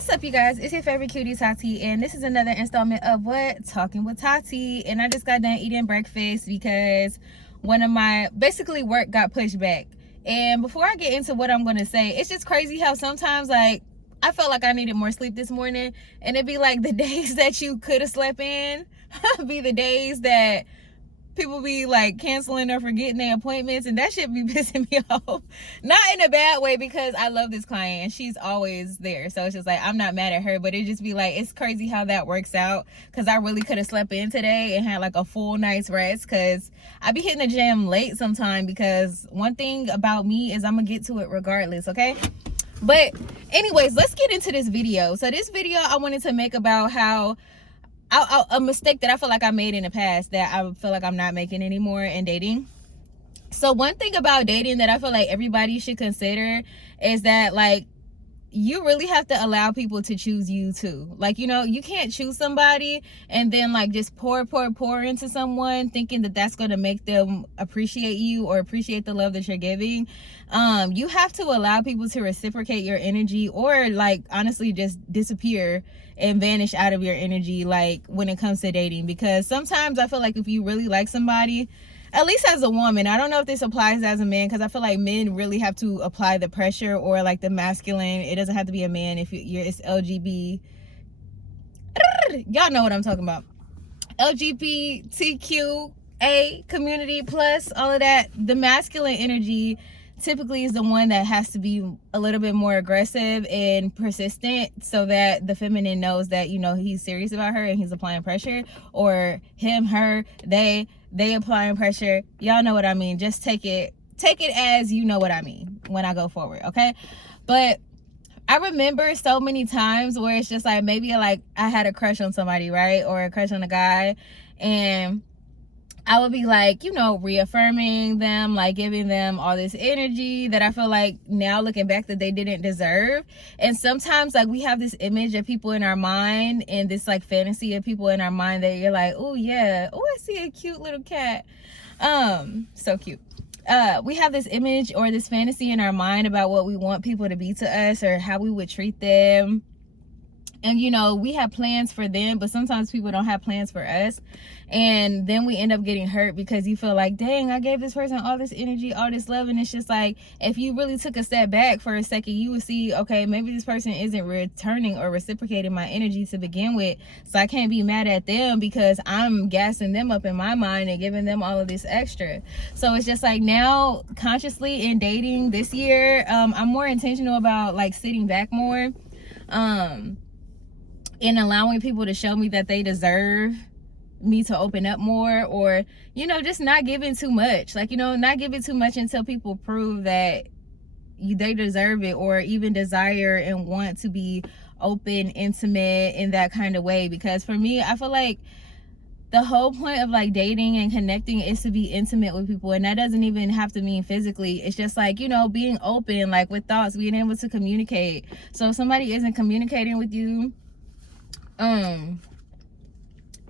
What's up, you guys? It's your favorite cutie, Tati, and this is another installment of What? Talking with Tati. And I just got done eating breakfast because one of my basically work got pushed back. And before I get into what I'm gonna say, it's just crazy how sometimes like I felt like I needed more sleep this morning, and it'd be like the days that you could have slept in be the days that people be like canceling or forgetting their appointments, and that shit be pissing me off. Not in a bad way, because I love this client and she's always there, so it's just like I'm not mad at her, but it just be like it's crazy how that works out, because I really could have slept in today and had like a full night's rest, because I be hitting the gym late sometime, because one thing about me is I'm gonna get to it regardless, okay? But anyways, let's get into this video. So this video I wanted to make about how a mistake that I feel like I made in the past that I feel like I'm not making anymore in dating. So one thing about dating that I feel like everybody should consider is that like you really have to allow people to choose you too. Like, you know, you can't choose somebody and then like just pour into someone thinking that that's going to make them appreciate you or appreciate the love that you're giving. You have to allow people to reciprocate your energy, or like honestly just disappear and vanish out of your energy, like when it comes to dating. Because sometimes I feel like if you really like somebody, at least as a woman, I don't know if this applies as a man, because I feel like men really have to apply the pressure, or like the masculine. It doesn't have to be a man if you're it's LGBT. Y'all know what I'm talking about. LGBTQA community plus all of that. The masculine energy typically is the one that has to be a little bit more aggressive and persistent, so that the feminine knows that, you know, he's serious about her and he's applying pressure. Or him, her, they applying pressure. Y'all know what I mean. Just take it as you know what I mean when I go forward, okay? But I remember so many times where it's just like maybe like I had a crush on somebody, right? Or a crush on a guy, and I would be like, you know, reaffirming them, like giving them all this energy that I feel like now looking back that they didn't deserve. And sometimes like we have this image of people in our mind, and this like fantasy of people in our mind that you're like, oh yeah, oh I see a cute little cat. So cute. We have this image or this fantasy in our mind about what we want people to be to us, or how we would treat them. And you know, we have plans for them, but sometimes people don't have plans for us, and then we end up getting hurt because you feel like, dang, I gave this person all this energy, all this love. And it's just like, if you really took a step back for a second, you would see, okay, maybe this person isn't returning or reciprocating my energy to begin with, so I can't be mad at them because I'm gassing them up in my mind and giving them all of this extra. So it's just like now consciously in dating this year, I'm more intentional about like sitting back more, and allowing people to show me that they deserve me to open up more, or, you know, just not giving too much. Like, you know, not giving too much until people prove that they deserve it, or even desire and want to be open, intimate in that kind of way. Because for me, I feel like the whole point of like dating and connecting is to be intimate with people, and that doesn't even have to mean physically. It's just like, you know, being open, like with thoughts, being able to communicate. So if somebody isn't communicating with you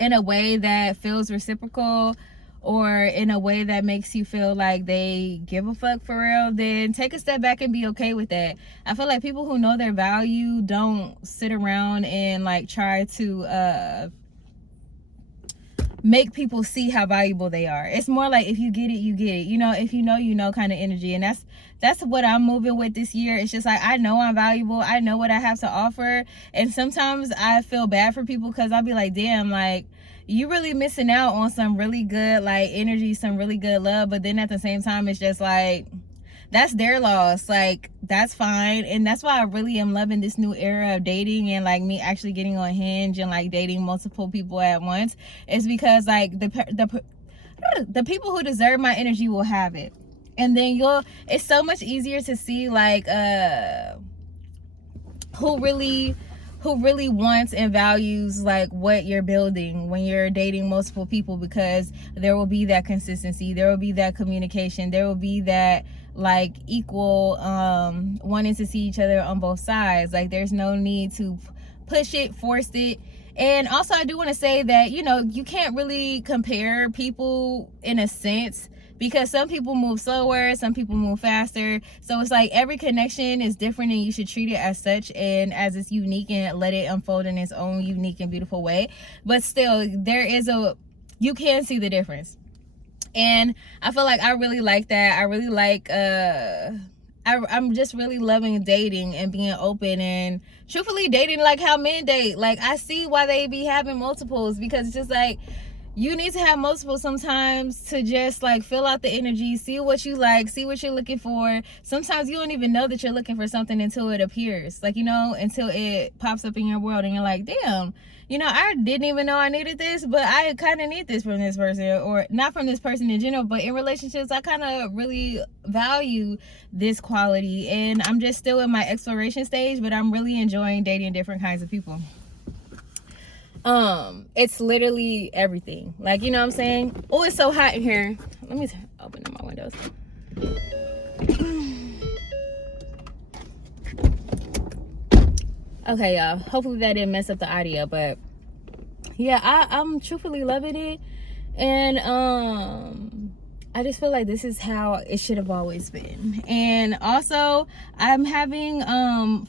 in a way that feels reciprocal, or in a way that makes you feel like they give a fuck for real, then take a step back and be okay with that. I feel like people who know their value don't sit around and like try to make people see how valuable they are. It's more like, if you get it, you get it. You know, if you know kind of energy. And that's what I'm moving with this year. It's just like, I know I'm valuable. I know what I have to offer. And sometimes I feel bad for people, because I'll be like, damn, like, you really missing out on some really good like energy, some really good love. But then at the same time, it's just like, that's their loss. Like, that's fine. And that's why I really am loving this new era of dating, and like me actually getting on Hinge and like dating multiple people at once. It's because like the people who deserve my energy will have it. And then it's so much easier to see like who really wants and values like what you're building when you're dating multiple people, because there will be that consistency, there will be that communication, there will be that like equal wanting to see each other on both sides. Like, there's no need to push it, force it. And also I do want to say that, you know, you can't really compare people in a sense because some people move slower, some people move faster. So it's like every connection is different, and you should treat it as such and as it's unique, and let it unfold in its own unique and beautiful way. But still, you can see the difference. And I feel like I really like that. I really like I'm just really loving dating and being open and truthfully dating like how men date. Like, I see why they be having multiples, because it's just like, you need to have multiple sometimes to just like fill out the energy, see what you like, see what you're looking for. Sometimes you don't even know that you're looking for something until it appears, like, until it pops up in your world and you're like, damn, I didn't even know I needed this, but I kind of need this from this person, or not from this person in general, but in relationships I kind of really value this quality. And I'm just still in my exploration stage, but I'm really enjoying dating different kinds of people. It's literally everything, like, you know what I'm saying? Oh, it's so hot in here. Let me open up my windows. Okay, y'all, hopefully that didn't mess up the audio, but yeah, I'm truthfully loving it. And I just feel like this is how it should have always been. And also, I'm having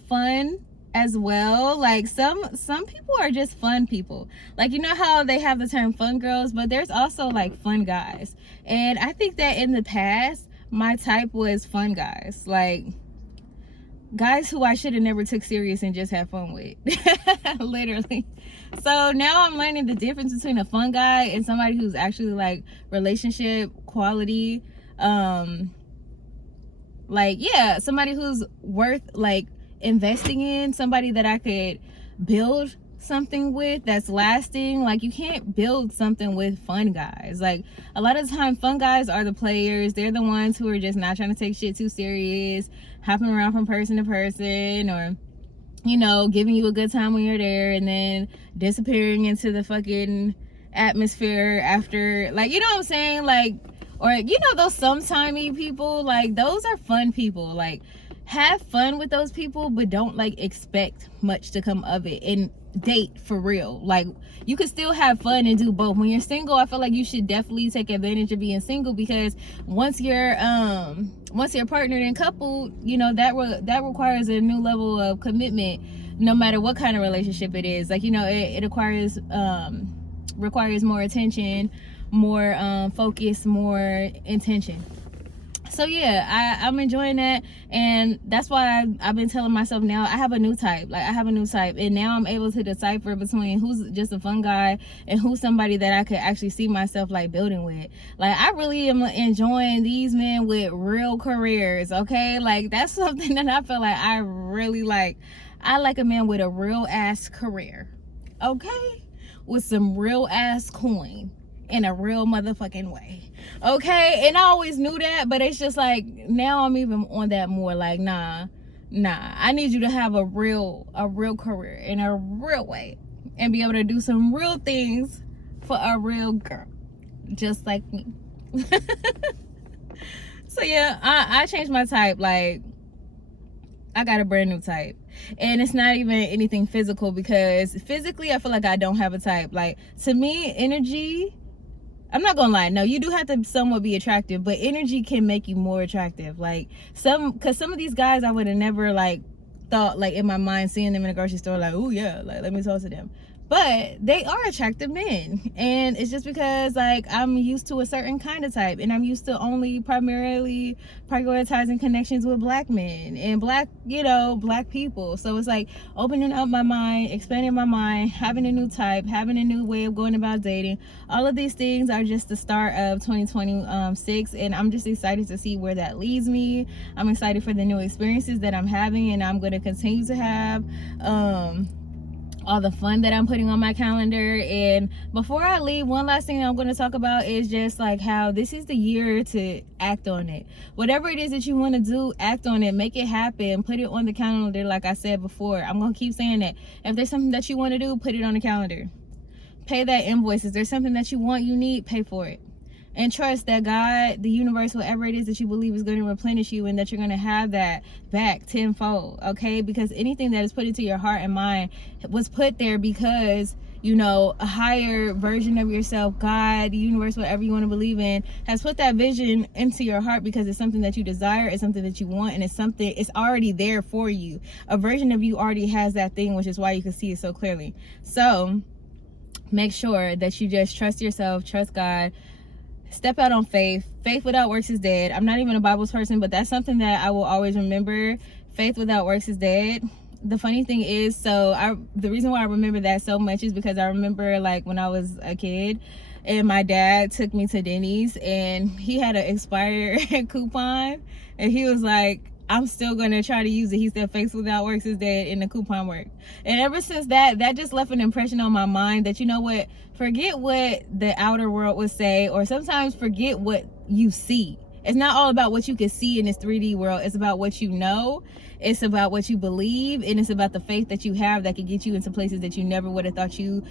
fun as well. Like, some people are just fun people. Like, you know how they have the term fun girls, but there's also like fun guys. And I think that in the past, my type was fun guys, like guys who I should have never took serious and just had fun with. Literally. So now I'm learning the difference between a fun guy and somebody who's actually like relationship quality, like, yeah, somebody who's worth like investing in, somebody that I could build something with that's lasting. Like, you can't build something with fun guys. Like, a lot of the time fun guys are the players. They're the ones who are just not trying to take shit too serious, hopping around from person to person, or giving you a good time when you're there and then disappearing into the fucking atmosphere after, like, you know what I'm saying? Like, or those sometimey people, like, those are fun people. Like, have fun with those people, but don't like expect much to come of it, and date for real. Like, you could still have fun and do both. When you're single, I feel like you should definitely take advantage of being single, because once you're partnered and coupled, that requires a new level of commitment, no matter what kind of relationship it is. Like, it requires more attention, more focus, more intention. So yeah, I'm enjoying that, and that's why I've been telling myself now I have a new type. Like, I have a new type, and now I'm able to decipher between who's just a fun guy and who's somebody that I could actually see myself like building with. Like, I really am enjoying these men with real careers, okay? Like, that's something that I feel like I really like. I like a man with a real ass career, okay? With some real ass coin in a real motherfucking way, okay? And I always knew that, but it's just like, now I'm even on that more. Like, nah, I need you to have a real career in a real way, and be able to do some real things for a real girl just like me. So yeah, I changed my type. Like, I got a brand new type, and it's not even anything physical, because physically I feel like I don't have a type. Like, to me, energy, I'm not gonna lie, no, you do have to somewhat be attractive, but energy can make you more attractive. Like, because some of these guys I would have never like thought, like, in my mind, seeing them in a grocery store, like, oh yeah, like, let me talk to them. But they are attractive men, and it's just because, like, I'm used to a certain kind of type, and I'm used to only primarily prioritizing connections with black men and black people. So it's like opening up my mind, expanding my mind, having a new type, having a new way of going about dating. All of these things are just the start of 2026, and I'm just excited to see where that leads me. I'm excited for the new experiences that I'm having, and I'm going to continue to have all the fun that I'm putting on my calendar. And before I leave, one last thing I'm going to talk about is just like how this is the year to act on it. Whatever it is that you want to do, act on it, make it happen, put it on the calendar. Like I said before, I'm going to keep saying that. If there's something that you want to do, put it on the calendar. Pay that invoice. If there's something that you want, you need, pay for it. and trust that God, the universe, whatever it is that you believe is going to replenish you, and that you're going to have that back tenfold, okay? Because anything that is put into your heart and mind was put there because, you know, a higher version of yourself, God, the universe, whatever you want to believe in, has put that vision into your heart because it's something that you desire, it's something that you want, and it's already there for you. A version of you already has that thing, which is why you can see it so clearly. So make sure that you just trust yourself, trust God, step out on faith. Faith without works is dead. I'm not even a Bible person, but that's something that I will always remember. Faith without works is dead. The funny thing is, the reason why I remember that so much is because I remember, like, when I was a kid and my dad took me to Denny's and he had an expired coupon, and he was like, I'm still gonna try to use it. He said faith without works is dead, and the coupon worked. And ever since that just left an impression on my mind that, you know what, forget what the outer world would say, or sometimes forget what you see. It's not all about what you can see in this 3D world. It's about what you know. It's about what you believe, and it's about the faith that you have that can get you into places that you never would have thought you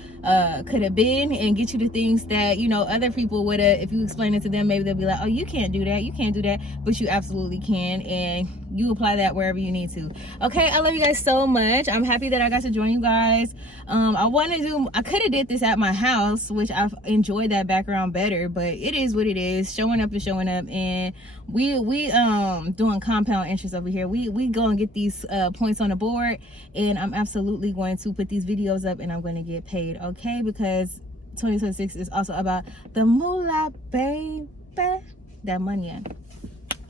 could have been, and get you to things that, you know, other people would have, if you explain it to them, maybe they'll be like, oh, you can't do that, you can't do that, but you absolutely can, and you apply that wherever you need to. Okay, I love you guys so much. I'm happy that I got to join you guys. I could have did this at my house, which I've enjoyed that background better, but it is what it is. Showing up is showing up, and we doing compound interest over here. We gonna get these points on the board, and I'm absolutely going to put these videos up, and I'm going to get paid, okay? Because 2026 is also about the moolah, baby, that money.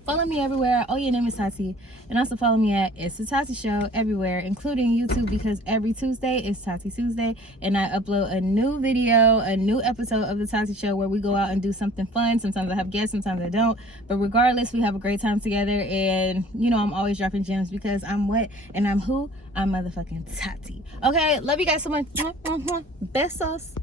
Follow me everywhere. Oh, your name is Tati. And also follow me at It's the Tati Show everywhere, including YouTube, because every Tuesday is Tati Tuesday, and I upload a new video, a new episode of the Tati Show where we go out and do something fun. Sometimes I have guests, sometimes I don't. But regardless, we have a great time together, and you know, I'm always dropping gems because I'm what and I'm who? I'm motherfucking Tati. Okay, love you guys so much. Besos.